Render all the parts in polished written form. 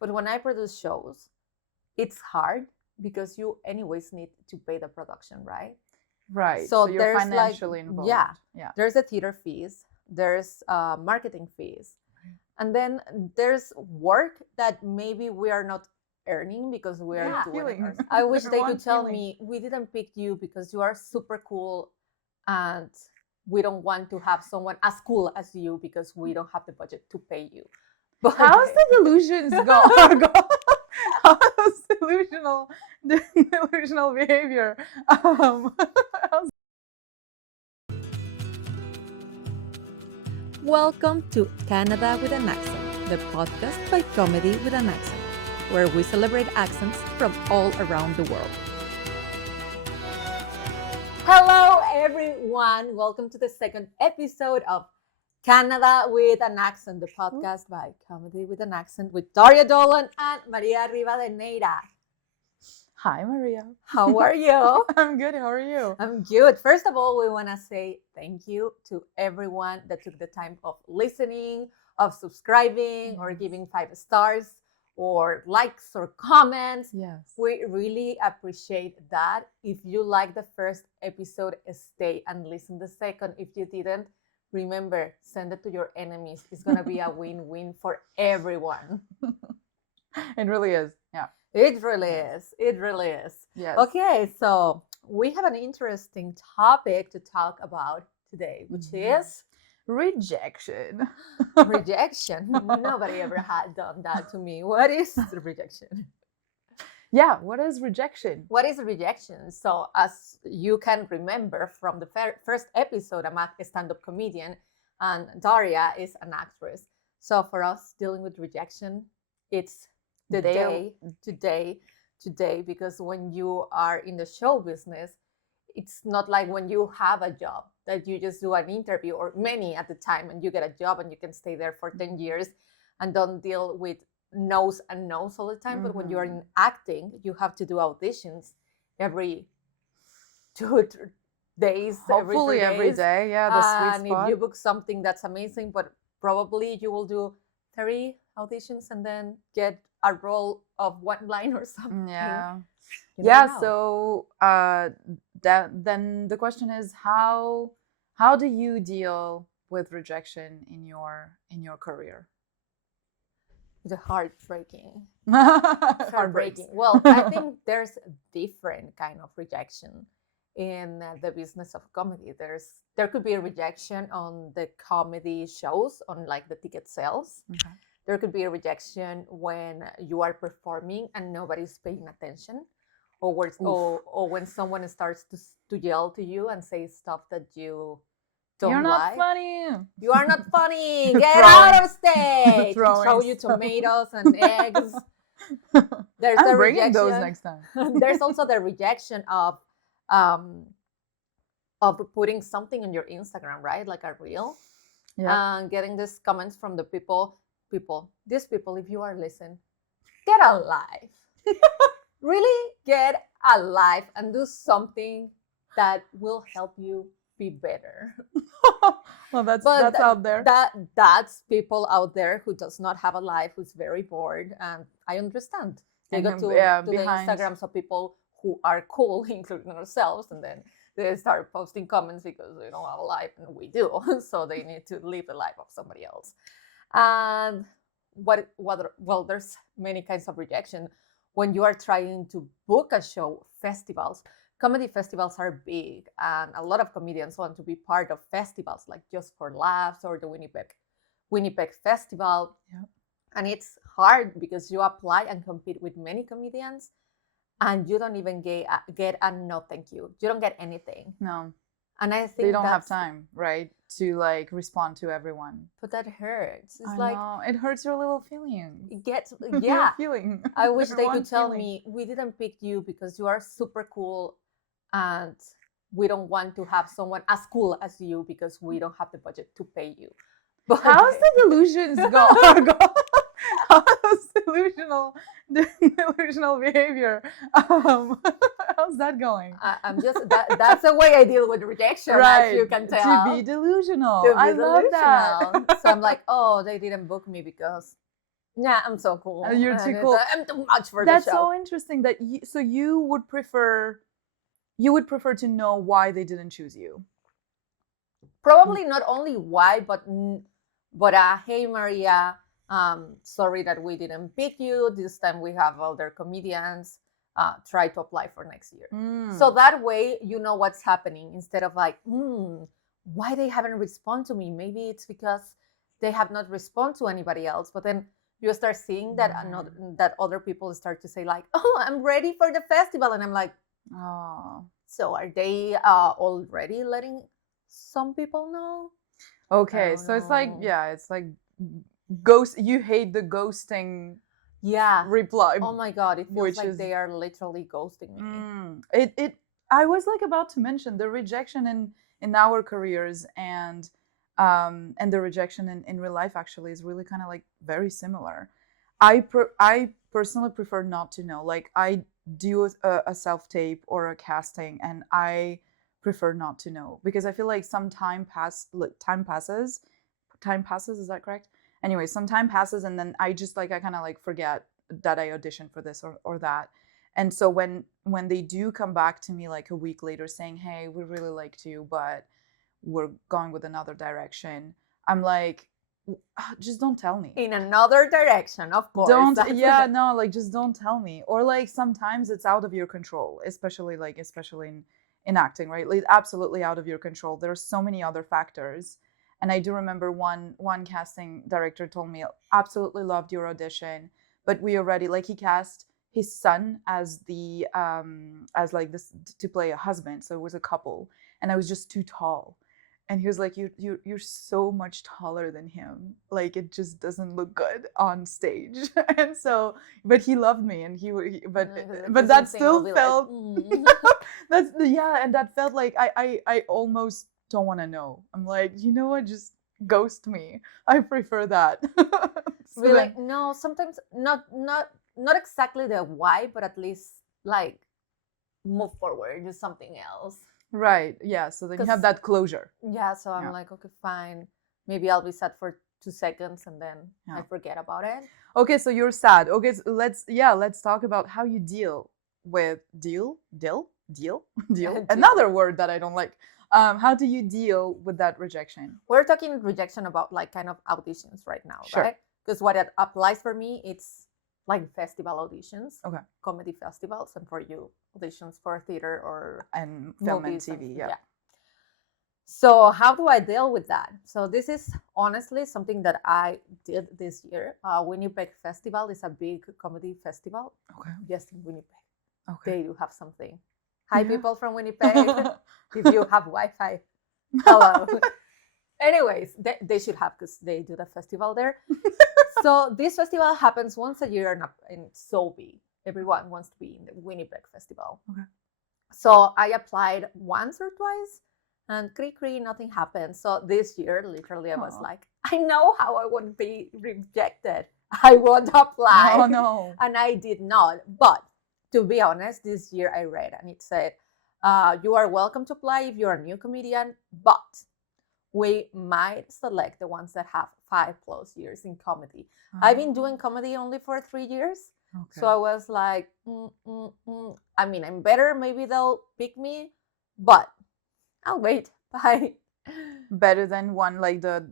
But when I produce shows, it's hard because you anyways need to pay the production, right? Right. So you're there's financially involved. Yeah, there's the theater fees, there's marketing fees, and then there's work that maybe we are not earning because we are doing it. I wish they could tell me, we didn't pick you because you are super cool and we don't want to have someone as cool as you because we don't have the budget to pay you. But how's the delusions go? How's delusional behavior? Welcome to Canada with an Accent, the podcast by Comedy with an Accent, where we celebrate accents from all around the world. Hello, everyone. Welcome to the second episode of Canada with an Accent, the podcast by Comedy with an Accent with Daria Dolan and Maria Rivadeneira. Hi, Maria. How are you? I'm good. How are you? I'm good. First of all, we want to say thank you to everyone that took the time of listening, of subscribing, or giving 5 stars, or likes or comments. Yes. We really appreciate that. If you like the first episode, stay and listen the second. If you didn't, remember, send it to your enemies. It's going to be a win-win for everyone. It really is. Yeah. It really is. It really is. Yes. Okay, so we have an interesting topic to talk about today, which is rejection. Rejection. Nobody ever had done that to me. What is rejection? Yeah, what is rejection? What is rejection? So, as you can remember from the first episode, I'm a stand-up comedian and Daria is an actress. So, for us dealing with rejection, it's the day today, because when you are in the show business, it's not like when you have a job that you just do an interview or many at the time and you get a job and you can stay there for 10 years and don't deal with no's and no's all the time. But when you're in acting, you have to do auditions every 2 days, hopefully every day. Yeah, the sweet spot. And if you book something, that's amazing, but probably you will do 30 auditions and then get a role of one line or something. Yeah. Know. So then the question is, how do you deal with rejection in your career? The heartbreaking. Well, I think there's different kind of rejection in the business of comedy. There could be a rejection on the comedy shows, on like the ticket sales. Okay. There could be a rejection when you are performing and nobody's paying attention, or when someone starts to yell to you and say stuff that you don't You're not like. funny. You are not funny. Get out of stage. Throw you stuff. Tomatoes and eggs. There's I'm bringing those next time. There's also the rejection of putting something on your Instagram, right? Like a reel. Yeah. And getting these comments from the these people, if you are listening, get a life. Really get a life and do something that will help you be better. Well, that's out there. That's people out there who does not have a life, who's very bored, and I understand. They go to the Instagrams of people who are cool, including ourselves, and then they start posting comments because they don't have a life, and we do. So they need to live the life of somebody else. And well, there's many kinds of rejection. When you are trying to book a show, festivals, comedy festivals are big, and a lot of comedians want to be part of festivals like Just for Laughs or the Winnipeg Festival. Yeah. And it's hard because you apply and compete with many comedians and you don't even get a no thank you. You don't get anything. No. And I think they don't have time, right, to like respond to everyone. But that hurts. It's it hurts your little feelings. It gets feeling. I wish they could tell me, we didn't pick you because you are super cool and we don't want to have someone as cool as you because we don't have the budget to pay you. But how's the delusions go? How's delusional behavior? How's that going? I'm just that's the way I deal with rejection, right? As you can tell. To be delusional. I love that. So I'm like, oh, they didn't book me because Yeah, I'm so cool. You're too And cool. I'm too much for That's the show. so interesting that you would prefer to know why they didn't choose you. Probably not only why, but hey Maria, sorry that we didn't pick you. This time we have other comedians. Try to apply for next year. So that way you know what's happening instead of like, why they haven't responded to me? Maybe it's because they have not responded to anybody else. But then you start seeing that that other people start to say like, oh, I'm ready for the festival, and I'm like, Oh. so are they already letting some people know? Okay, so it's like it's like ghost. You hate the ghosting. Yeah. Reply. Oh my god, it feels like they are literally ghosting me. It. I was like about to mention the rejection in our careers and the rejection in real life actually is really kind of like very similar. I personally prefer not to know. Like I do a self tape or a casting, and I prefer not to know because I feel like some time passes. Time passes. Is that correct? Anyway, some time passes, and then I just like I kind of like forget that I auditioned for this or that. And so when they do come back to me like a week later saying, "Hey, we really liked you, but we're going with another direction," I'm like, just don't tell me. In another direction, of course. Don't no, like just don't tell me. Or like sometimes it's out of your control, especially in acting, right? Like absolutely out of your control. There's so many other factors. And I do remember one casting director told me, absolutely loved your audition, but we already like he cast his son as the as like this to play a husband, so it was a couple, and I was just too tall. And he was like, you're so much taller than him, like it just doesn't look good on stage. And so but he loved me, and but that still felt like, that's and that felt like I almost don't want to know. I'm like, you know what, just ghost me. I prefer that. So really no, sometimes not exactly the why, but at least like move forward, do something else. Right. Yeah. So then you have that closure. Yeah. So I'm like, okay, fine. Maybe I'll be sad for 2 seconds and then I forget about it. Okay. So you're sad. Okay. So let's talk about how you deal with deal. Another word that I don't like. How do you deal with that rejection? We're talking rejection about like kind of auditions right now, right? Because what it applies for me, it's like festival auditions, comedy festivals, and for you auditions for theater or and film and TV. Yeah. So how do I deal with that? So this is honestly something that I did this year. Winnipeg Festival is a big comedy festival. Okay. Just in Winnipeg. Okay. They do have something. Hi, people from Winnipeg. If you have Wi-Fi, hello. Anyways, they should have because they do the festival there. So this festival happens once a year, and it's so big. Everyone wants to be in the Winnipeg Festival. Okay. So I applied once or twice, and nothing happened. So this year, literally, I was like, I know how I won't be rejected. I won't apply. Oh no. And I did not. But to be honest, this year I read and it said, you are welcome to apply if you're a new comedian, but we might select the ones that have 5+ years in comedy. I've been doing comedy only for 3 years. Okay. So I was like, I mean, I'm better. Maybe they'll pick me, but I'll wait. Bye. Better than one like the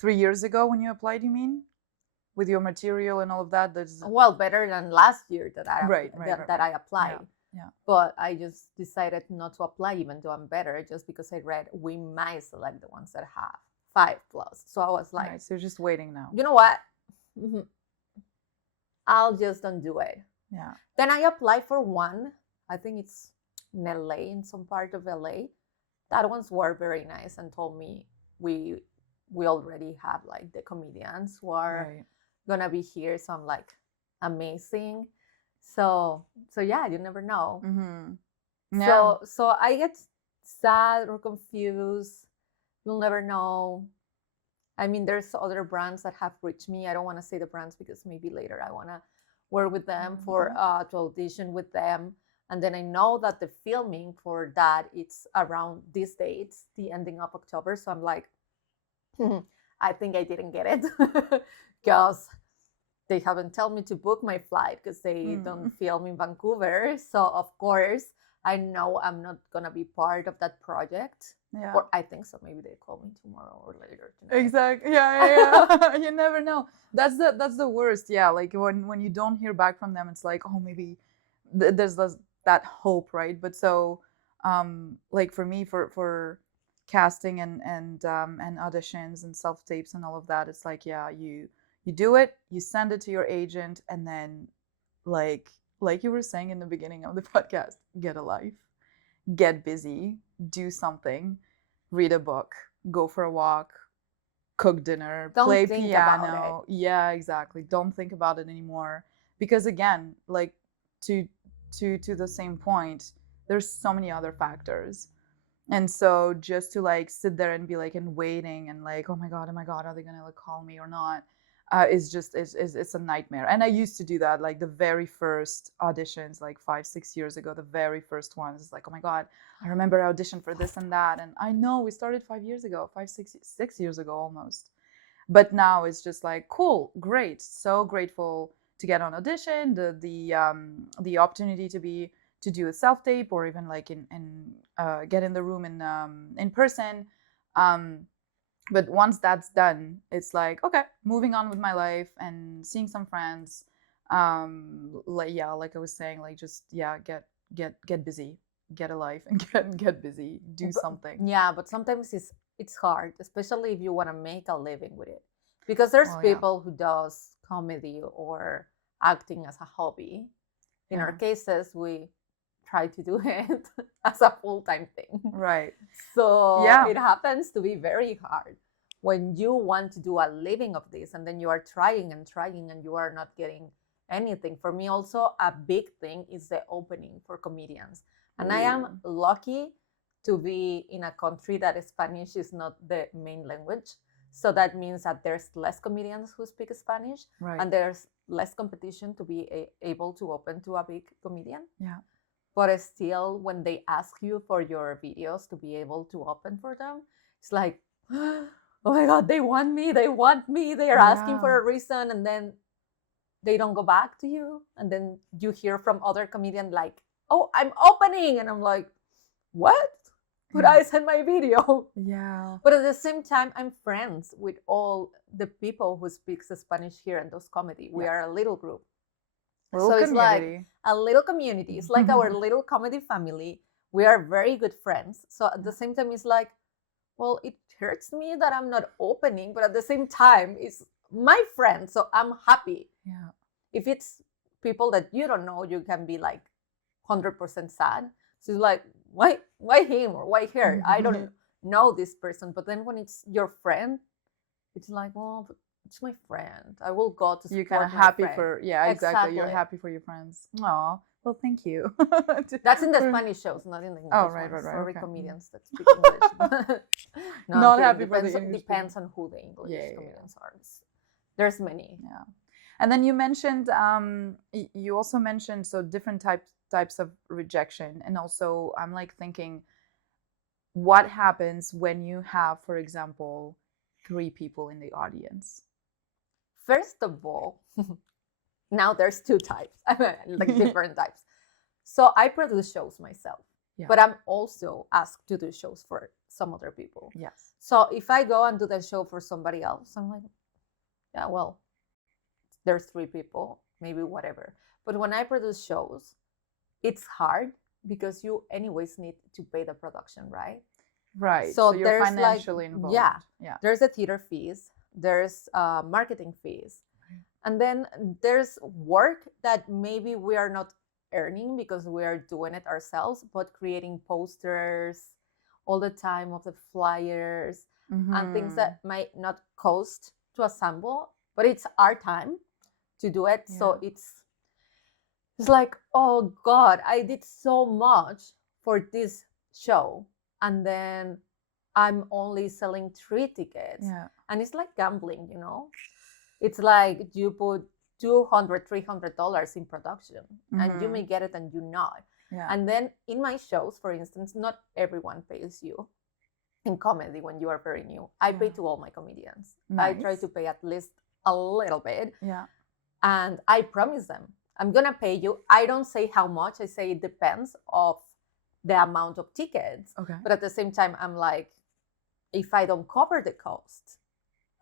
3 years ago when you applied, you mean? With your material and all of that? That's well, better than last year that I I applied. Yeah. But I just decided not to apply even though I'm better, just because I read we might select the ones that have 5+. So I was like, so you're just waiting now. You know what? I'll just don't do it. Yeah. Then I applied for one. I think it's in LA, in some part of LA. That ones were very nice and told me we already have like the comedians who are gonna be here. So I'm like, amazing. So yeah, you never know. Yeah. So I get sad or confused. You'll never know. I mean, there's other brands that have reached me. I don't want to say the brands because maybe later I want to work with them for to audition with them. And then I know that the filming for that, it's around these dates, the ending of October. So I'm like, I think I didn't get it because they haven't told me to book my flight because they don't film in Vancouver. So of course, I know I'm not gonna be part of that project. Yeah. Or I think so. Maybe they call me tomorrow or later tonight. Exactly. Yeah. You never know. That's the worst. Yeah. Like when you don't hear back from them, it's like, oh, maybe there's that hope, right? But so, like for me, for casting and auditions and self tapes and all of that, it's like, yeah, you do it, you send it to your agent, and then like you were saying in the beginning of the podcast, get a life, get busy, do something, read a book, go for a walk, cook dinner, Don't play think about piano. Yeah, exactly. Don't think about it anymore. Because again, like to to the same point, there's so many other factors. And so just to like sit there and be like and waiting and like, oh my god, are they gonna like call me or not? Is just it's a nightmare. And I used to do that, like the very first auditions, like 5-6 years ago, the very first ones. It's like, oh my god, I remember I auditioned for this and that, and I know we started 5 years ago, 6 years ago almost. But now it's just like, cool, great, so grateful to get on audition, the opportunity to do a self tape or even like in get in the room in person. But once that's done, it's like, okay, moving on with my life and seeing some friends. Like yeah, like I was saying, like just yeah, get busy, get a life, and get busy, do something. Yeah, but sometimes it's hard, especially if you want to make a living with it, because there's Well, yeah. people who does comedy or acting as a hobby. In our cases, we try to do it as a full-time thing. Right. So Yeah. it happens to be very hard when you want to do a living of this, and then you are trying and trying and you are not getting anything. For me also, a big thing is the opening for comedians. And I am lucky to be in a country that Spanish is not the main language. So that means that there's less comedians who speak Spanish, Right. and there's less competition to be able to open to a big comedian. Yeah. But still, when they ask you for your videos to be able to open for them, it's like, oh my God, they want me, they are asking for a reason, and then they don't go back to you. And then you hear from other comedians like, oh, I'm opening. And I'm like, what? But I sent my video. Yeah. But at the same time, I'm friends with all the people who speaks Spanish here and does comedy. We are a little group. Little so community. It's like a little community. It's like our little comedy family. We are very good friends. So at the same time, it's like, well, it hurts me that I'm not opening, but at the same time, it's my friend. So I'm happy. Yeah. If it's people that you don't know, you can be like 100% sad. So it's like, why him or why her? I don't know this person. But then when it's your friend, it's like, well, but it's my friend. I will go to support. You're kind of happy for exactly. You're happy for your friends. Aw, well, thank you. That's in the Spanish shows, not in the English. Oh, right. Sorry, Okay. comedians that speak English. No, not I'm happy kidding. for the Depends, English. depends on who the English comedians are. There's many. Yeah, and then you mentioned, you also mentioned so different types of rejection, and also I'm like thinking, what happens when you have, for example, 3 people in the audience? First of all, now there's 2 types, like different types. So I produce shows myself, but I'm also asked to do shows for some other people. Yes. So if I go and do the show for somebody else, I'm like, yeah, well, there's 3 people, maybe whatever. But when I produce shows, it's hard because you anyways need to pay the production, right? Right. So you're financially involved. Yeah. There's the theater fees, there's marketing fees, and then there's work that maybe we are not earning because we are doing it ourselves, but creating posters all the time of the flyers and things that might not cost to assemble, but it's our time to do it. So it's like, oh God, I did so much for this show, and then I'm only selling 3 tickets. And it's like gambling, you know? It's like you put $200-$300 in production, and you may get it and you not. And then in my shows, for instance, not everyone pays you in comedy when you are very new. I pay to all my comedians. I try to pay at least a little bit. And I promise them, I'm gonna pay you. I don't say how much. I say it depends of the amount of tickets. Okay. But at the same time, I'm like, if I don't cover the cost,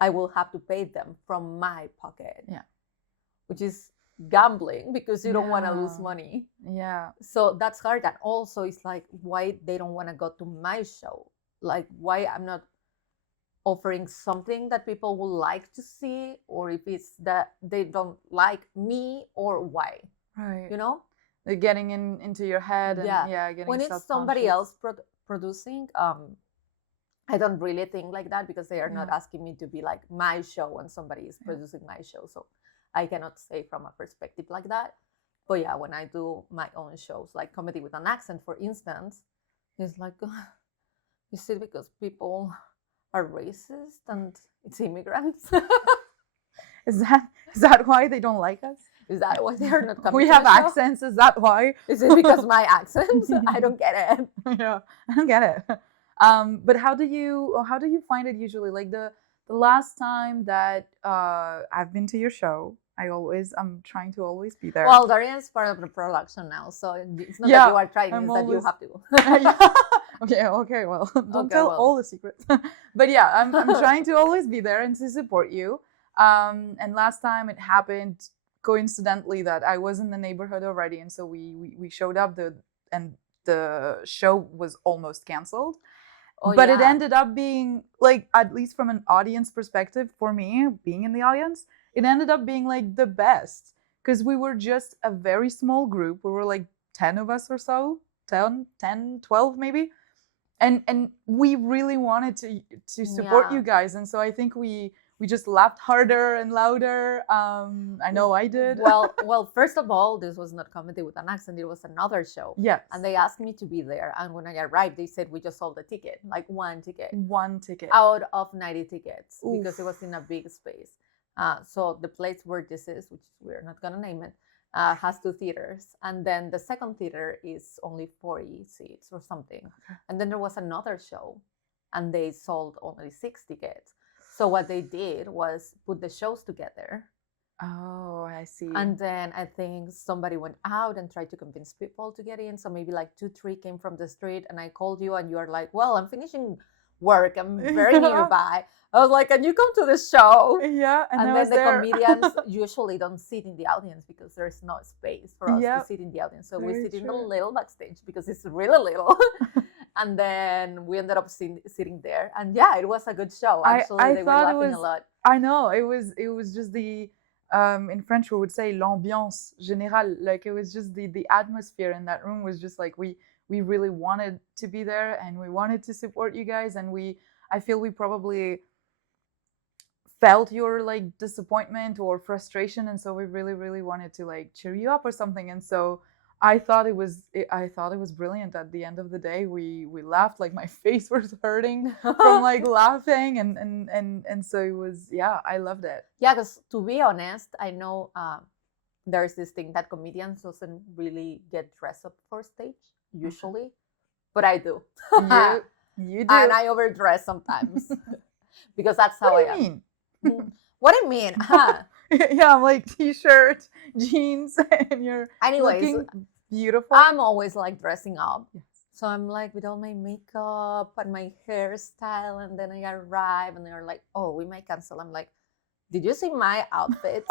I will have to pay them from my pocket. Yeah. Which is gambling because you don't want to lose Yeah. money. Yeah. So that's hard. And also it's like why they don't want to go to my show. Like why I'm not offering something that people would like to see, or if it's that they don't like me, or why, Right. you know? Like getting into your head and Yeah. getting When it's self-conscious. somebody else producing, I don't really think like that because they are not Yeah. asking me to be like my show when somebody is producing my show. So I cannot say from a perspective like that. But yeah, when I do my own shows, like Comedy with an Accent, for instance, it's like, is it because people are racist and it's immigrants? Is that why they don't like us? Is that why they are not coming? We to have the show? accents. Is that why? Is it because my accent? I don't get it. Yeah, I don't get it. But how do you find it usually? Like the last time that I've been to your show, I'm trying to always be there. Well, Darian's part of the production now, so it's not Yeah, that you are trying; I'm it's that you always- have to. Okay, well, don't Okay, tell well. all the secrets. But yeah, I'm trying to always be there and to support you. And last time it happened coincidentally that I was in the neighborhood already, and so we showed up and the show was almost canceled. Oh, But it yeah. ended up being like, at least from an audience perspective, for me being in the audience, it ended up being like the best because we were just a very small group. We were like 10 of us or so, 10, 12 maybe. And we really wanted to support Yeah. you guys. And so I think we just laughed harder and louder. I know I did. Well, first of all, this was not Comedy with an Accent; it was another show. Yes. And they asked me to be there, and when I arrived, they said we just sold a ticket, like one ticket, One ticket. out of 90 tickets because it Oof. was in a big space. So the place where this is, which we're not gonna name it, has 2 theaters, and then the second theater is only 40 seats or something. Okay. And then there was another show, and they sold only 6 tickets. So what they did was put the shows together, Oh, I see. and then I think somebody went out and tried to convince people to get in. So maybe like 2, 3 came from the street, and I called you, and you are like, "Well, I'm finishing work. I'm very nearby." I was like, "Can you come to the show?" Yeah, and I And was then the there. comedians usually don't sit in the audience because there's no space for us Yeah, to sit in the audience. So we very sit in the true. little backstage because it's really little. And then we ended up sitting there. And yeah, it was a good show. Actually, I they were thought it laughing was- a lot. I know it was just the in French we would say l'ambiance générale. Like it was just the atmosphere in that room was just like we really wanted to be there and we wanted to support you guys, and I feel we probably felt your like disappointment or frustration, and so we really wanted to like cheer you up or something. And so I thought it was brilliant. At the end of the day, we laughed, like my face was hurting from like laughing, and so it was, yeah, I loved it. Yeah, because to be honest, I know there's this thing that comedians doesn't really get dressed up for stage usually, but I do. You do. And I overdress sometimes because that's how What I do you am. mean? What do you mean? Huh? Yeah, like t-shirt, jeans, and you're Anyways, looking beautiful. I'm always like dressing up. Yes. So I'm like with all my makeup and my hairstyle, and then I arrive and they're like, "Oh, we might cancel." I'm like, "Did you see my outfit?"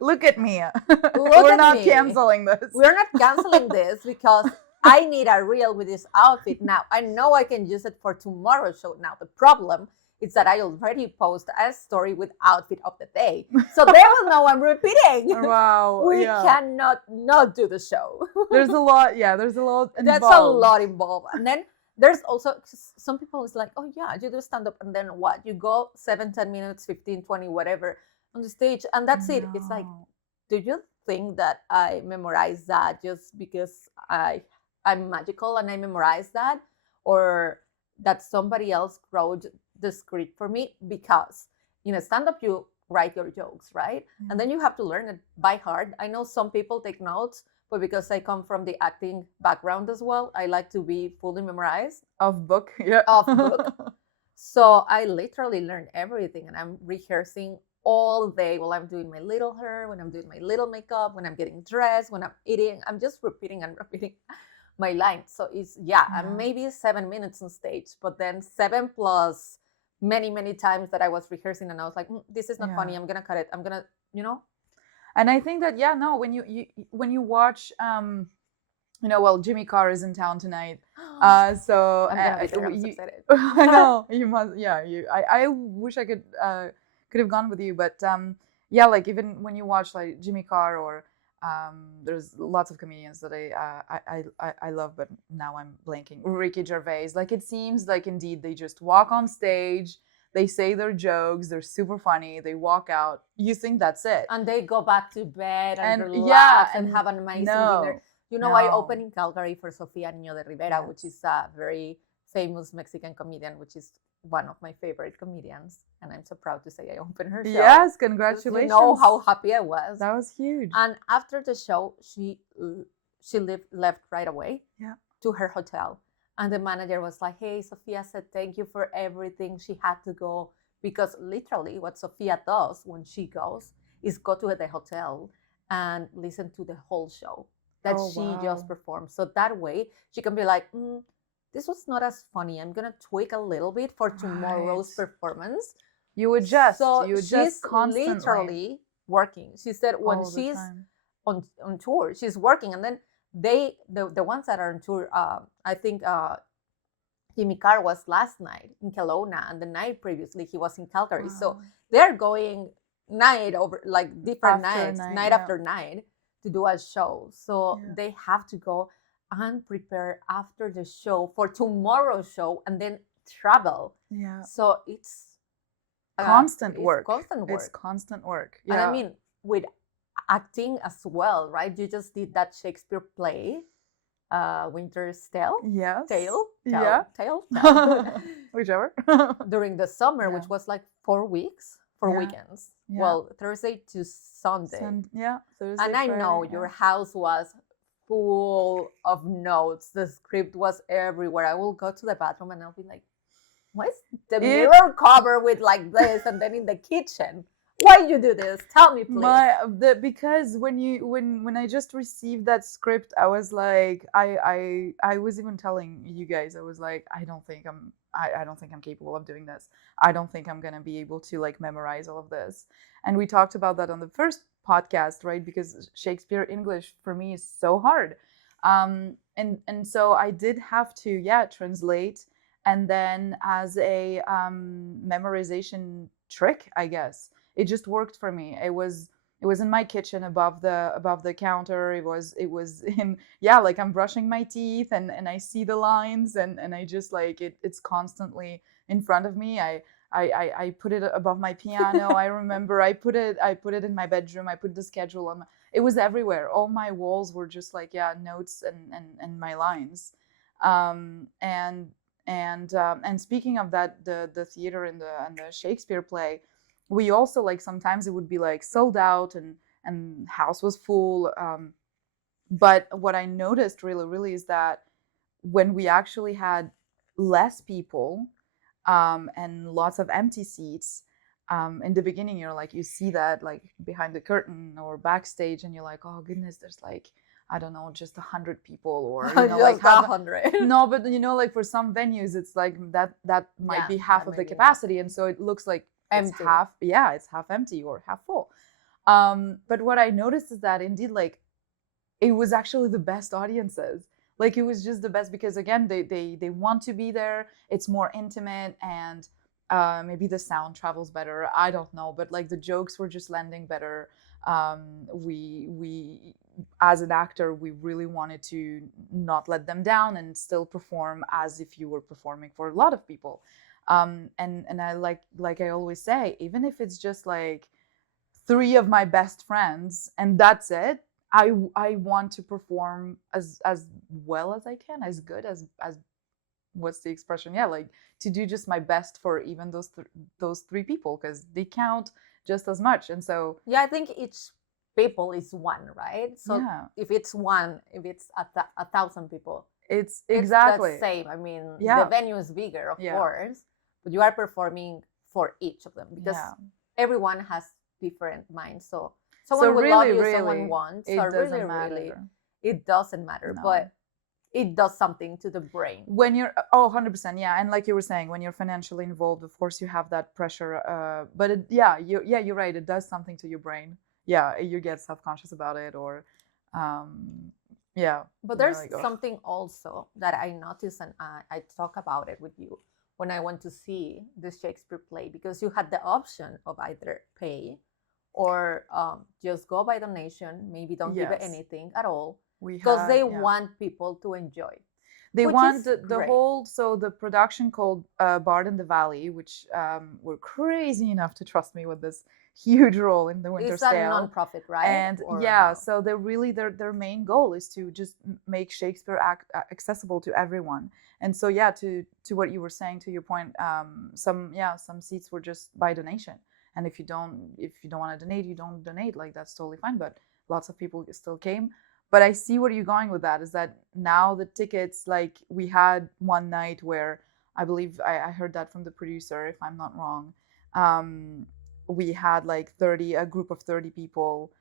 Look at me. Look We're at not me. canceling this. We're not canceling this because I need a reel with this outfit now. I know I can use it for tomorrow's show. Now the problem is that I already post a story with outfit of the day, so they will know I'm repeating. Wow. We yeah. cannot not do the show. There's a lot. Yeah, there's a lot involved. That's a lot involved. And then there's also some people is like, "Oh yeah, you do stand up," and then what? You go 7, 10 minutes, 15, 20, whatever on the stage, and that's it. It's like, No. do you think that I memorized that just because I'm magical and I memorized that, or that somebody else wrote the script for me? Because in a stand-up you write your jokes, right? And then you have to learn it by heart. I know some people take notes, but because I come from the acting background as well, I like to be fully memorized Of book. Yeah. of book. So I literally learn everything, and I'm rehearsing all day while I'm doing my little hair, when I'm doing my little makeup, when I'm getting dressed, when I'm eating. I'm just repeating and repeating my lines. So it's I'm maybe 7 minutes on stage, but then 7 plus many times that I was rehearsing and I was like, this is not funny. I'm gonna cut it. I'm gonna, And I think that when you watch well, Jimmy Carr is in town tonight. So I'm gonna be there. I'm so excited. I know you must. Yeah, I wish I could have gone with you, but like even when you watch like Jimmy Carr or there's lots of comedians that I love, but now I'm blanking. Ricky Gervais. Like it seems like indeed they just walk on stage. They say their jokes. They're super funny. They walk out. You think that's it, and they go back to bed and relax and have an amazing dinner. I opened in Calgary for Sofia Niño de Rivera, which is a very famous Mexican comedian, which is one of my favorite comedians. And I'm so proud to say I opened her show. Yes, congratulations. You know how happy I was. That was huge. And after the show, she left right away to her hotel. And the manager was like, hey, Sofia said thank you for everything. She had to go because literally what Sofia does when she goes is go to the hotel and listen to the whole show that she just performed. So that way she can be like, this was not as funny. I'm going to tweak a little bit for tomorrow's performance. You adjust. So you adjust constantly. Literally working. She said when she's on tour, she's working. And then the ones that are on tour, I think Jimmy Carr was last night in Kelowna, and the night previously he was in Calgary. So they're going night over, like different nights, night after night, to do a show. So they have to go and prepare after the show for tomorrow's show and then travel. Yeah. So it's constant work. It's constant work. Yeah. And I mean, with acting as well, right? You just did that Shakespeare play, Winter's Tale. Yes. Tale. Whichever. During the summer, which was like 4 weeks. 4 weekends. Yeah. Well, Thursday to Sunday. Thursday. And I know your house was full of notes. The script was everywhere. I will go to the bathroom and I'll be like, why is the mirror covered with like this? And then in the kitchen, why you do this? Tell me, please. Because when I just received that script, I was like, I was even telling you guys, I was like, I don't think I'm capable of doing this. I don't think I'm gonna be able to like memorize all of this. And we talked about that on the first podcast, right? Because Shakespeare English for me is so hard. And so I did have to translate, and then as a memorization trick, I guess. It just worked for me. It was in my kitchen above the counter. It was in like I'm brushing my teeth and I see the lines and I just like it's constantly in front of me. I put it above my piano. I remember I put it in my bedroom. I put the schedule on. It was everywhere. All my walls were just like notes and my lines. And speaking of that, the theater and the Shakespeare play, we also like sometimes it would be like sold out and house was full. But what I noticed really is that when we actually had less people and lots of empty seats, in the beginning you're like, you see that like behind the curtain or backstage and you're like, oh goodness, there's like, I don't know, just 100 people or like 100. No, but like for some venues it's like that might be half of the capacity, and so it looks like empty. It's half empty or half full. But what I noticed is that indeed like it was actually the best audiences. Like it was just the best because again they want to be there. It's more intimate and maybe the sound travels better. I don't know, but like the jokes were just landing better. We as an actor, we really wanted to not let them down and still perform as if you were performing for a lot of people. And I like I always say, even if it's just like 3 of my best friends and that's it, I want to perform as well as I can, as good as what's the expression? Yeah, like to do just my best for even those 3 people because they count just as much. And so I think each people is one, right? So if it's 1,000 people, it's exactly the same. I mean, the venue is bigger, of course, but you are performing for each of them because everyone has different minds. So So someone will love really, you, someone really, won't. it So really, doesn't really, matter. it doesn't matter. No. But it does something to the brain. When you're 100%, yeah, and like you were saying, when you're financially involved, of course you have that pressure. But you're right. It does something to your brain. Yeah, you get self-conscious about it, or yeah. But you're there's like, "Ugh." something also that I noticed, and I talk about it with you when I went to see the Shakespeare play, because you had the option of either pay or just go by donation, maybe don't give it Yes. anything at all, We because had, they yeah. want people to enjoy. They which want is the great. whole, so the production called Bard in the Valley, which were crazy enough to trust me with this huge role in the Winter's It's a Tale. non-profit, right? And Or yeah, no? so they're really their main goal is to just make Shakespeare accessible to everyone. And so yeah, to what you were saying, to your point, some seats were just by donation. And if you don't want to donate, you don't donate. Like, that's totally fine. But lots of people still came. But I see where you're going with that, is that now the tickets, like, we had one night where I believe I heard that from the producer, if I'm not wrong. We had like a group of 30 people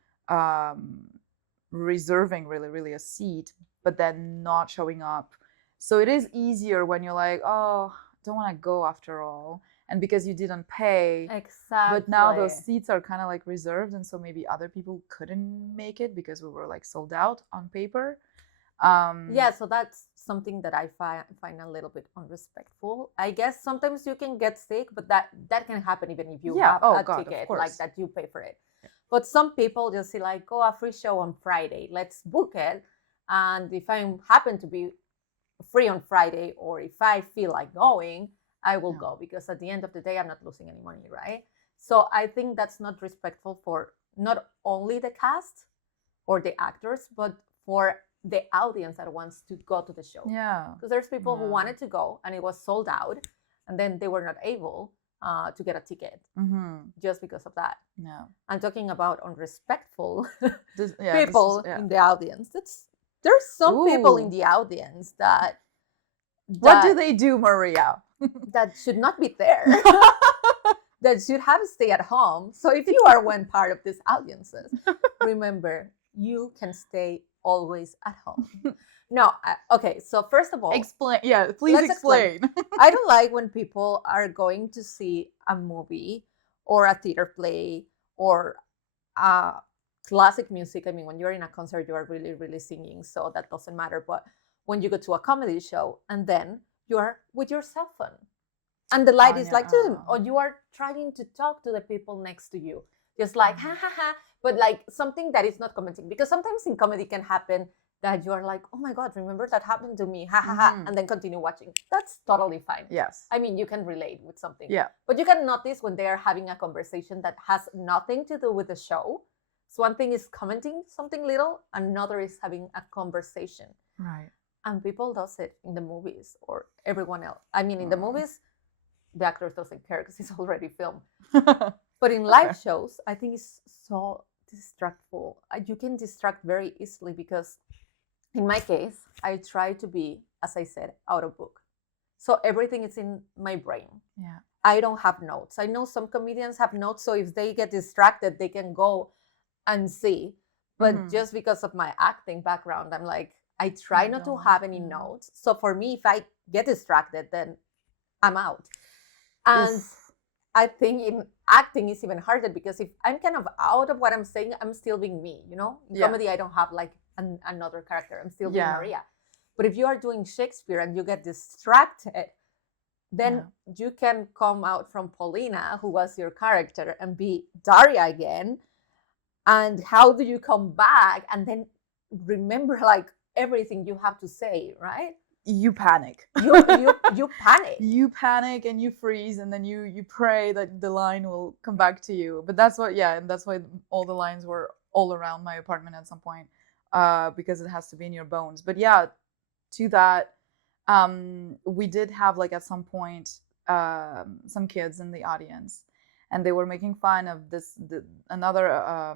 reserving really a seat, but then not showing up. So it is easier when you're like, oh, don't want to go after all, and because you didn't pay. Exactly. But now those seats are kind of like reserved, and so maybe other people couldn't make it because we were like sold out on paper. Yeah, so that's something that I find a little bit unrespectful. I guess sometimes you can get sick, but that can happen even if you have a ticket like that, you pay for it. Yeah. But some people just say like, oh, a free show on Friday, let's book it. And if I happen to be free on Friday, or if I feel like going, I will go, because at the end of the day, I'm not losing any money, right? So I think that's not respectful for not only the cast or the actors, but for the audience that wants to go to the show. Yeah. Because there's people who wanted to go and it was sold out, and then they were not able to get a ticket just because of that. Yeah. I'm talking about unrespectful people in the audience. There's some people in the audience that what do they do, Maria? That should not be there. That should have stay at home. So if you are one part of these audiences, remember, you can stay always at home. No, okay. So first of all, explain. Yeah, please explain. I don't like when people are going to see a movie or a theater play or classic music. I mean, when you're in a concert, you are really, really singing, so that doesn't matter. But when you go to a comedy show and then you're with your cell phone and the light is like, or you are trying to talk to the people next to you, just like, ha ha ha, but like something that is not commenting. Because sometimes in comedy can happen that you are like, oh my God, remember that happened to me, ha ha ha, and then continue watching. That's totally fine. Yes. I mean, you can relate with something. Yeah. But you can notice when they are having a conversation that has nothing to do with the show. So one thing is commenting something little, another is having a conversation. Right. And people does it in the movies, or everyone else. I mean, in the movies, the actors doesn't care because it's already filmed. But in live shows, I think it's so distractful. You can distract very easily because, in my case, I try to be, as I said, out of book. So everything is in my brain. Yeah. I don't have notes. I know some comedians have notes, so if they get distracted, they can go and see. But just because of my acting background, I'm like, I try not to have any notes. So for me, if I get distracted, then I'm out. And I think in acting is even harder, because if I'm kind of out of what I'm saying, I'm still being me, you know? In comedy, I don't have like another character. I'm still being Maria. But if you are doing Shakespeare and you get distracted, then you can come out from Paulina, who was your character, and be Daria again. And how do you come back and then remember like everything you have to say, right? You panic. You panic. You panic and you freeze, and then you pray that the line will come back to you. But that's what, and that's why all the lines were all around my apartment at some point, because it has to be in your bones. But yeah, to that, we did have like at some point some kids in the audience, and they were making fun of another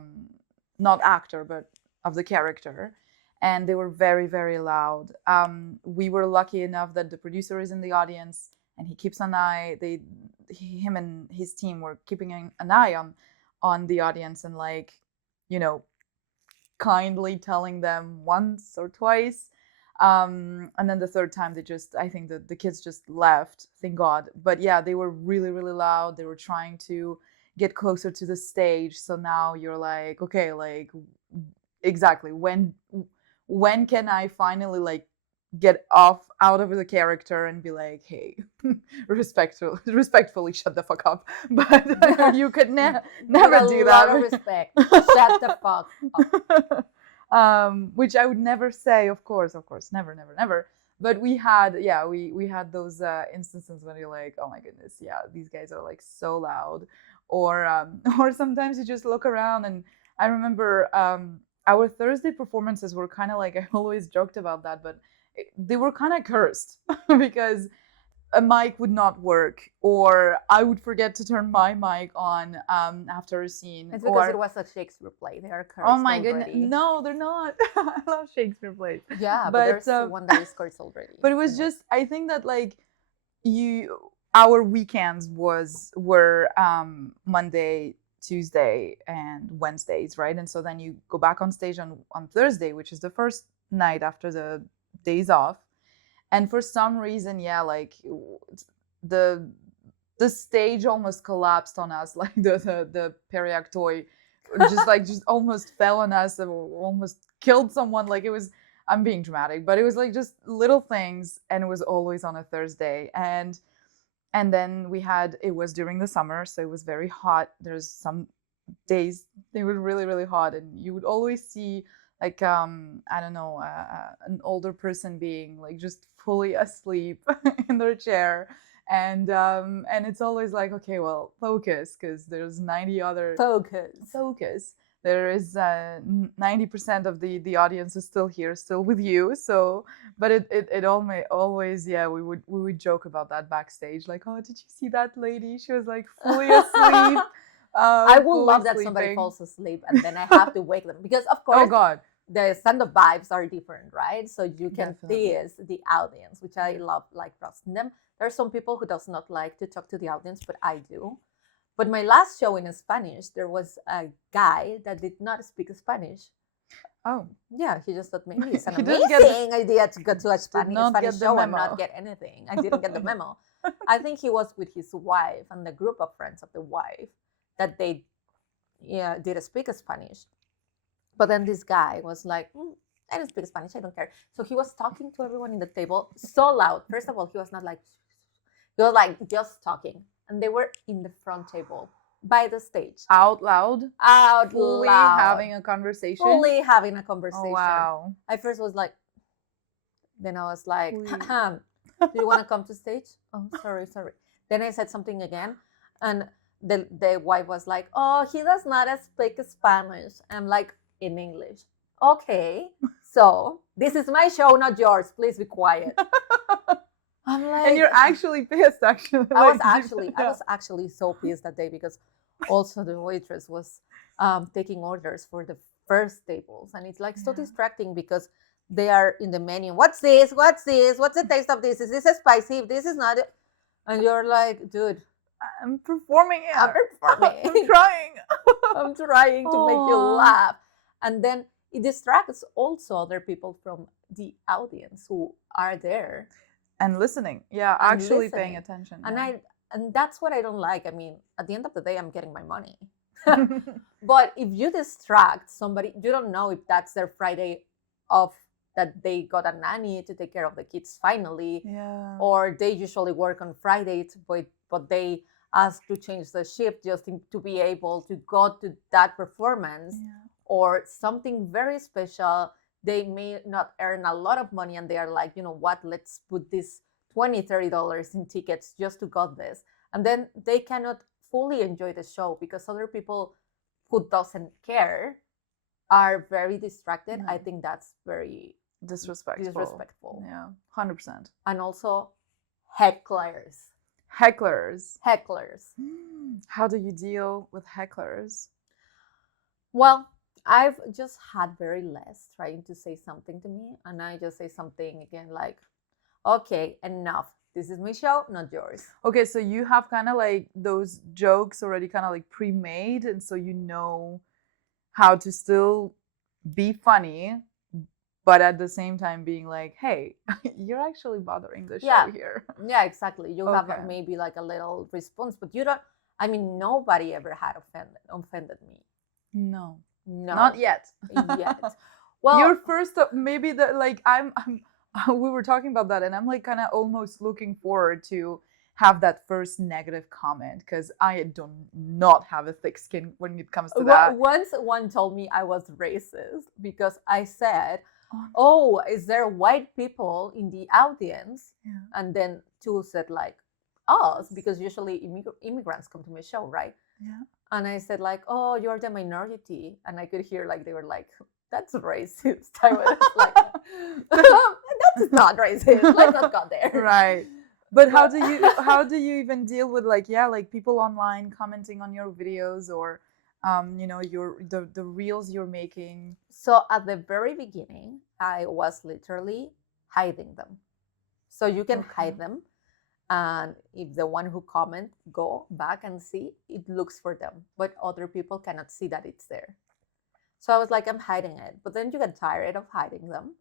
not actor, but of the character. And they were very, very loud. We were lucky enough that the producer is in the audience, and he keeps an eye. Him and his team were keeping an eye on the audience, and like, you know, kindly telling them once or twice. And then the third time I think the kids just left, thank God. But yeah, they were really, really loud. They were trying to get closer to the stage. So now you're like, okay, like, exactly, when can I finally like get out of the character and be like, hey, respectfully shut the fuck up. But I know you could never do that. A lot of respect. Shut the fuck up. Which I would never say, of course, never, never, never. But we had those instances when you're like, oh my goodness, yeah, these guys are like so loud. Or or sometimes you just look around, and I remember our Thursday performances were kind of like, I always joked about that, but they were kind of cursed because a mic would not work, or I would forget to turn my mic on after a scene. It's because it was a Shakespeare play. They are cursed. Oh my already. goodness, no, they're not. I love Shakespeare plays. Yeah, but there's one that is cursed already. But it was just, I think that like our weekends were Monday, Tuesday, and Wednesdays, right? And so then you go back on stage on Thursday, which is the first night after the days off. And for some reason, yeah, like the stage almost collapsed on us, like the Periac toy just almost fell on us and almost killed someone. Like, it was, I'm being dramatic, but it was like just little things, and it was always on a Thursday. And then it was during the summer, so it was very hot. There's some days they were really, really hot, and you would always see like I don't know, an older person being like just fully asleep in their chair, and it's always like, okay, well, focus, because there's 90 other focus. There is 90% of the audience is still here, still with you. So, but it always, yeah, we would joke about that backstage, like, oh, did you see that lady? She was like fully asleep. I would love that somebody falls asleep and then I have to wake them, because of course, oh God, the stand-up vibes are different, right? So you can Definitely. tease the audience, which I love, like roasting them. There are some people who does not like to talk to the audience, but I do. But my last show in Spanish, there was a guy that did not speak Spanish. Oh, yeah, he just thought maybe it's an He didn't get amazing idea to go to a Spanish show and memo. not get anything. I didn't get the memo. I think he was with his wife and the group of friends of the wife that they did speak Spanish. But then this guy was like, I don't speak Spanish, I don't care. So he was talking to everyone in the table so loud. First of all, he was not like, he was like just talking. And they were in the front table by the stage. Out loud? Fully having a conversation? Fully having a conversation. Oh, wow. I first was like, then I was like, Please. do you want to come to stage? Oh, sorry. Then I said something again. And the wife was like, oh, he does not speak Spanish. I'm like, in English. Okay, so this is my show, not yours. Please be quiet. I'm like, and you're actually pissed. Actually, I was actually so pissed that day, because also the waitress was taking orders for the first tables, and it's like so distracting because they are in the menu. What's this? What's the taste of this? Is this spicy? If this is not, and you're like, dude, I'm performing it. I'm trying. I'm trying to make you laugh. And then it distracts also other people from the audience who are there and listening. Yeah, and actually listening. paying attention. And that's what I don't like. I mean, at the end of the day, I'm getting my money. But if you distract somebody, you don't know if that's their Friday off, that they got a nanny to take care of the kids finally, or they usually work on Fridays, but they ask to change the shift just to be able to go to that performance. Or something very special. They may not earn a lot of money, and they are like, you know what, let's put this $20-$30 in tickets just to get this. And then they cannot fully enjoy the show because other people who doesn't care are very distracted. I think that's very disrespectful. Yeah, 100%. And also hecklers. How do you deal with hecklers? Well, I've just had very less trying to say something to me, and I just say something again like, okay, enough. this is my show, not yours. Okay, so you have kind of like those jokes already kind of like pre-made, and so you know how to still be funny, but at the same time being like, hey, you're actually bothering the show here. Yeah, exactly. You Okay. have maybe like a little response, but you don't. I mean, nobody ever had offended me. No. No, Not yet. yet. Well, your first maybe the like I'm we were talking about that, and I'm like kind of almost looking forward to have that first negative comment, because I do not have a thick skin when it comes to that. once one told me I was racist because I said, "Oh, is there white people in the audience?" Yeah. And then two said like us, because usually immigrants come to my show, right? Yeah. And I said like, "Oh, you're the minority," and I could hear like they were like, "That's racist." I was like, "That's not racist. Let's not go there." Right. But how do you even deal with like like people online commenting on your videos, or your the reels you're making? So at the very beginning, I was literally hiding them. So you can hide them, and if the one who comment go back and see, it looks for them, but other people cannot see that it's there. So I was like, I'm hiding it, but then you get tired of hiding them.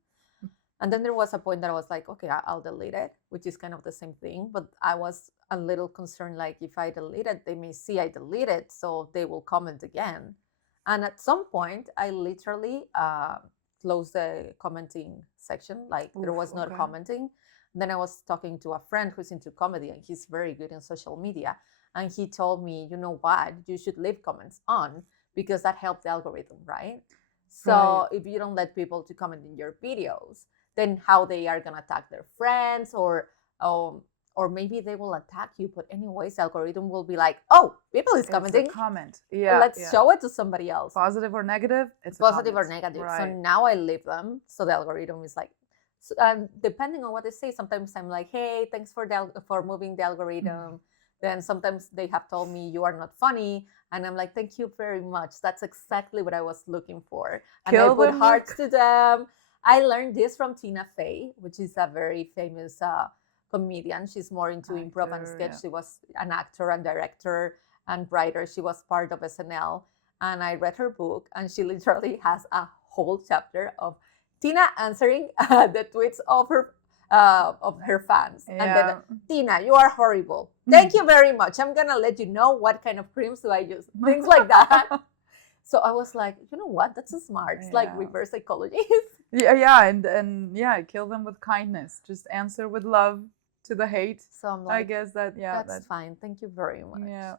And then there was a point that I was like, okay, I'll delete it, which is kind of the same thing. But I was a little concerned, like if I delete it, they may see I delete it, so they will comment again. And at some point, I literally closed the commenting section, like there was no commenting. Then I was talking to a friend who's into comedy, and he's very good in social media. And he told me, you know what, you should leave comments on, because that helps the algorithm, right? So if you don't let people to comment in your videos, then how they are gonna attack their friends, or maybe they will attack you. But anyways, the algorithm will be like, oh, people is commenting. Comment. Let's show it to somebody else. Positive or negative? It's positive or negative. Right. So now I leave them. So the algorithm is like, depending on what they say, sometimes I'm like, hey, thanks for moving the algorithm. Then sometimes they have told me you are not funny, and I'm like, thank you very much. That's exactly what I was looking for. And I put hearts to them. I learned this from Tina Fey, which is a very famous comedian. She's more into improv and sketch. Yeah. She was an actor and director and writer. She was part of SNL. And I read her book, and she literally has a whole chapter of Tina answering the tweets of her fans. Yeah. And then, Tina, you are horrible. Thank you very much. I'm gonna let you know what kind of creams do I use. Things like that. So I was like, you know what? That's so smart. It's like reverse psychology. And kill them with kindness. Just answer with love to the hate. So I'm like, I guess that's fine. Thank you very much. Yeah.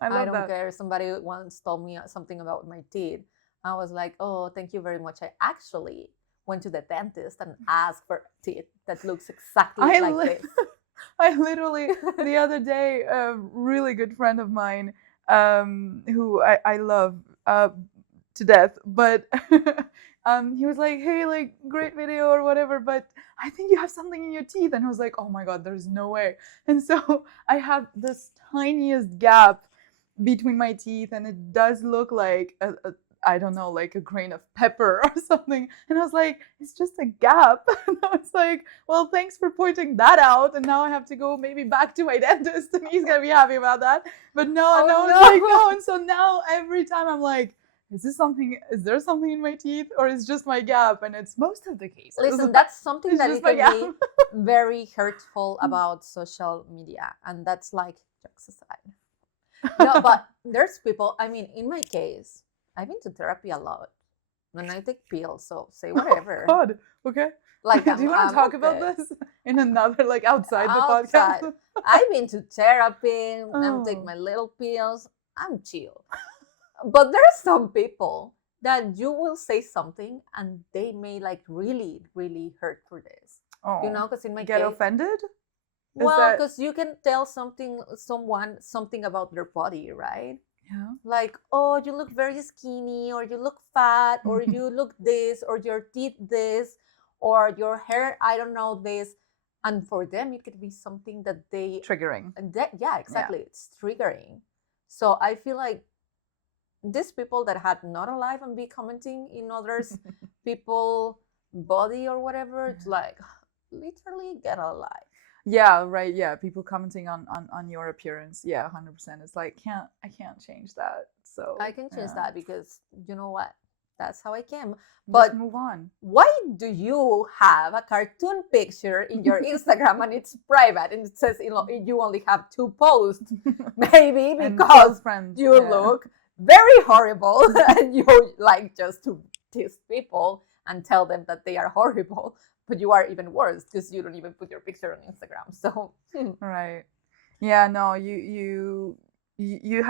I don't care. Somebody once told me something about my teeth. I was like, oh, thank you very much. I actually went to the dentist and asked for teeth that looks exactly like this. I literally, the other day, a really good friend of mine, who I love to death, but he was like, hey, like, great video or whatever, but I think you have something in your teeth. And I was like, oh my God, there's no way. And so I have this tiniest gap between my teeth, and it does look like I don't know, like a grain of pepper or something. And I was like, it's just a gap. And I was like, well, thanks for pointing that out. And now I have to go maybe back to my dentist, and he's going to be happy about that. But no. Like, no. And so now every time I'm like, is there something in my teeth, or is just my gap? And it's most of the cases. Listen, that's something that can be very hurtful about social media. And that's like, jokes aside. No, but there's people, I mean, in my case, I've been to therapy a lot, and I take pills, so say whatever. Oh God, okay. Like, do you want to talk about this in another, like, outside the podcast? I've been to therapy. I'm taking my little pills. I'm chill. But there's some people that you will say something, and they may like really, really hurt for this. Oh, you know, because in my get offended. Well, because you can tell someone something about their body, right? Yeah. Like, oh, you look very skinny, or you look fat, or you look this, or your teeth this, or your hair, I don't know, this. And for them, it could be something that they... Triggering. Yeah, exactly. Yeah. It's triggering. So I feel like these people that had not a life and be commenting in others people body or whatever, it's like, literally get a life. Yeah, right. Yeah, people commenting on your appearance. Yeah, 100%. It's like I can't change that. So I can change yeah, that because you know what? That's how I came. just But move on. why do you have a cartoon picture in your Instagram and it's private and it says you only have 2 posts? Maybe And because 12 friends. you Yeah. look very horrible and you like just to tease people and tell them that they are horrible, but you are even worse because you don't even put your picture on Instagram. So Right. Yeah, no, you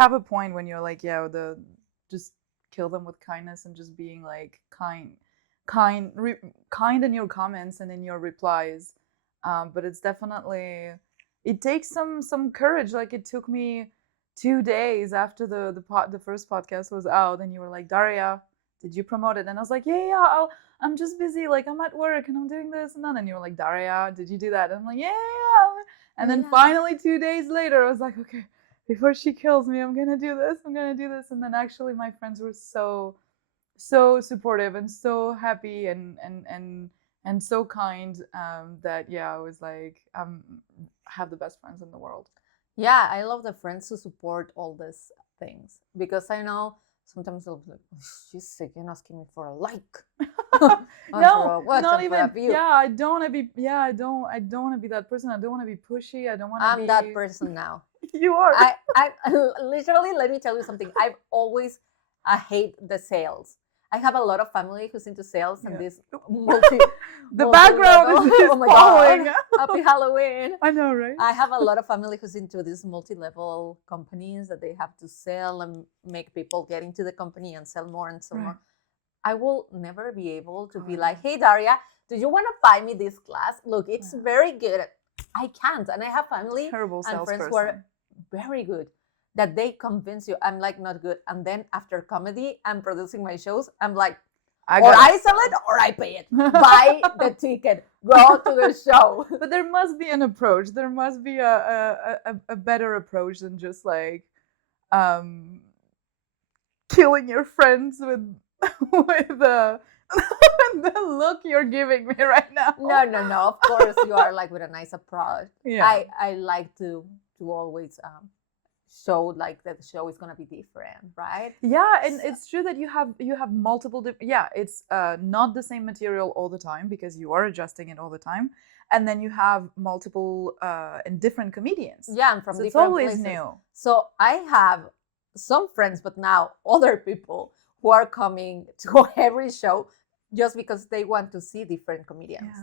have a point when you're like, yeah, the just kill them with kindness and just being like kind in your comments and in your replies. But it's definitely it takes some courage. Like it took me 2 days after the first podcast was out, and you were like, Daria, did you promote it? And I was like, yeah, I'm just busy. Like I'm at work and I'm doing this and that. And you were like, Daria, did you do that? And I'm like, yeah. And then yeah. finally 2 days later, I was like, okay, before she kills me, I'm gonna do this. I'm gonna do this. And then actually, my friends were so supportive and so happy and so kind that yeah, I was like, have the best friends in the world. Yeah, I love the friends who support all these things because I know sometimes they'll be like, "Oh, she's sick and asking me for a like, and for No, a watch, not and for a even. view." Yeah, I don't want to be. Yeah, I don't want to be that person. I don't want to be pushy. I don't want to I'm be. that person now. You are. I literally, let me tell you something. I've always I hate the sales. I have a lot of family who's into sales and Yeah. this multi The background multi-level- is oh my following. god, happy Halloween. I know, right? I have a lot of family who's into these multi-level companies that they have to sell and make people get into the company and sell more and sell Right. more. I will never be able to be Oh, like, no. hey Daria, do you want to buy me this class? Look, it's Yeah. very good. I can't. And I have family Terrible and friends who are salesperson. very good that they convince you. I'm like not good. And then after comedy and producing my shows, I'm like, or I sell it or I pay it. Buy the ticket. Go to the show. But there must be an approach. There must be a better approach than just like um killing your friends with with the the look you're giving me right now. No. Of course, you are like with a nice approach. Yeah. I like to always show like that the show is gonna be different, right? Yeah, and it's true that you have multiple yeah, it's not the same material all the time because you are adjusting it all the time, and then you have multiple and different comedians. Yeah, and from So it's different always places. new. So I have some friends, but now other people who are coming to every show just because they want to see different comedians.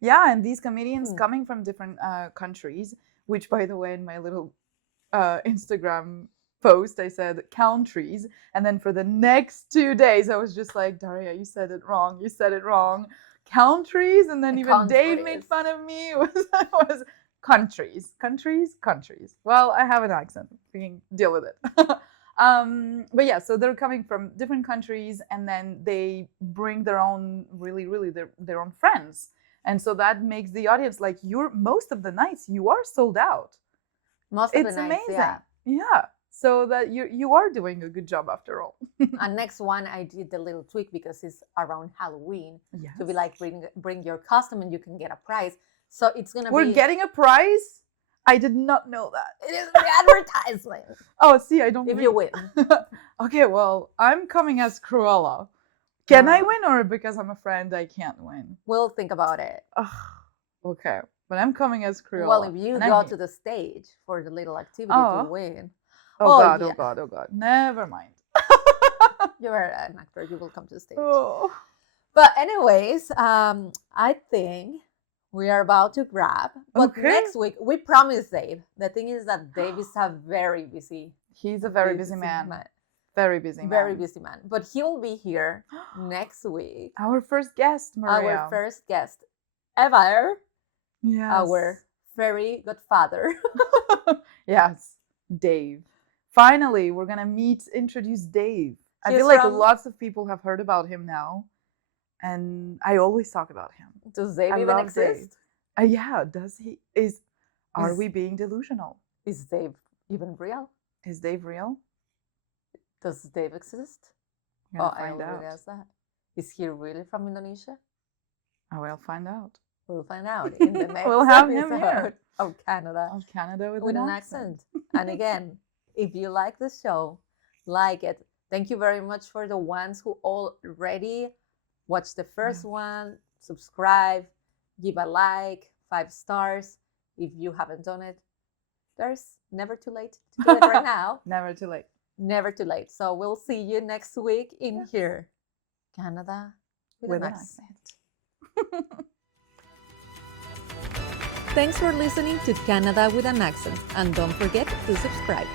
Yeah, and these comedians Hmm. coming from different countries, which by the way, in my little Instagram post, I said countries, and then for the next 2 days, I was just like, Daria, you said it wrong. You said it wrong. Countries, and then even Dave made fun of me. It was countries. Well, I have an accent. We can deal with it. But yeah, so they're coming from different countries, and then they bring their own, really their own friends, and so that makes the audience like you're most of the nights you are sold out. Most of It's the nights, amazing. Yeah. So that you are doing a good job after all. And next one, I did the little tweak because it's around Halloween Yes. to be like bring your costume and you can get a prize. So it's gonna We're be. getting a prize? I did not know that. It is the advertisement. Oh, see, I don't If win. you win. Okay, well, I'm coming as Cruella. Can I win, or because I'm a friend I can't win? We'll think about it. Ugh, okay, but I'm coming as Cruella. Well, if you and go I'm to the stage for the little activity Oh. to win, Oh God, yeah. oh God, oh God. Never mind. You're an actor. You will come to the stage. Oh. But anyways, I think we are about to wrap. But Okay. next week, we promise Dave. The thing is that Dave is a very busy. He's a very busy man. Very busy man. Very busy man. But he will be here next week. Our first guest, Maria. Our first guest ever. Yes. Our fairy godfather. Yes, Dave. Finally, we're gonna introduce Dave. I He's feel like from- lots of people have heard about him now, and I always talk about him. Does Dave I even love exist? Dave. Yeah, does he? Are Is- we being delusional? Is Dave even real? Is Dave real? Does Dave exist? We're gonna I find already out. asked that. Is he really from Indonesia? I will find out. We'll find out in the next We'll have him episode here. of Canada Of Canada with an an accent. And again, if you like the show, like it. Thank you very much for the ones who already watched the first one, subscribe, give a like, 5 stars. If you haven't done it, there's never too late to do it right now. Never too late. Never too late. So we'll see you next week in here. Canada with an accent. Thanks for listening to Canada with an Accent, and don't forget to subscribe.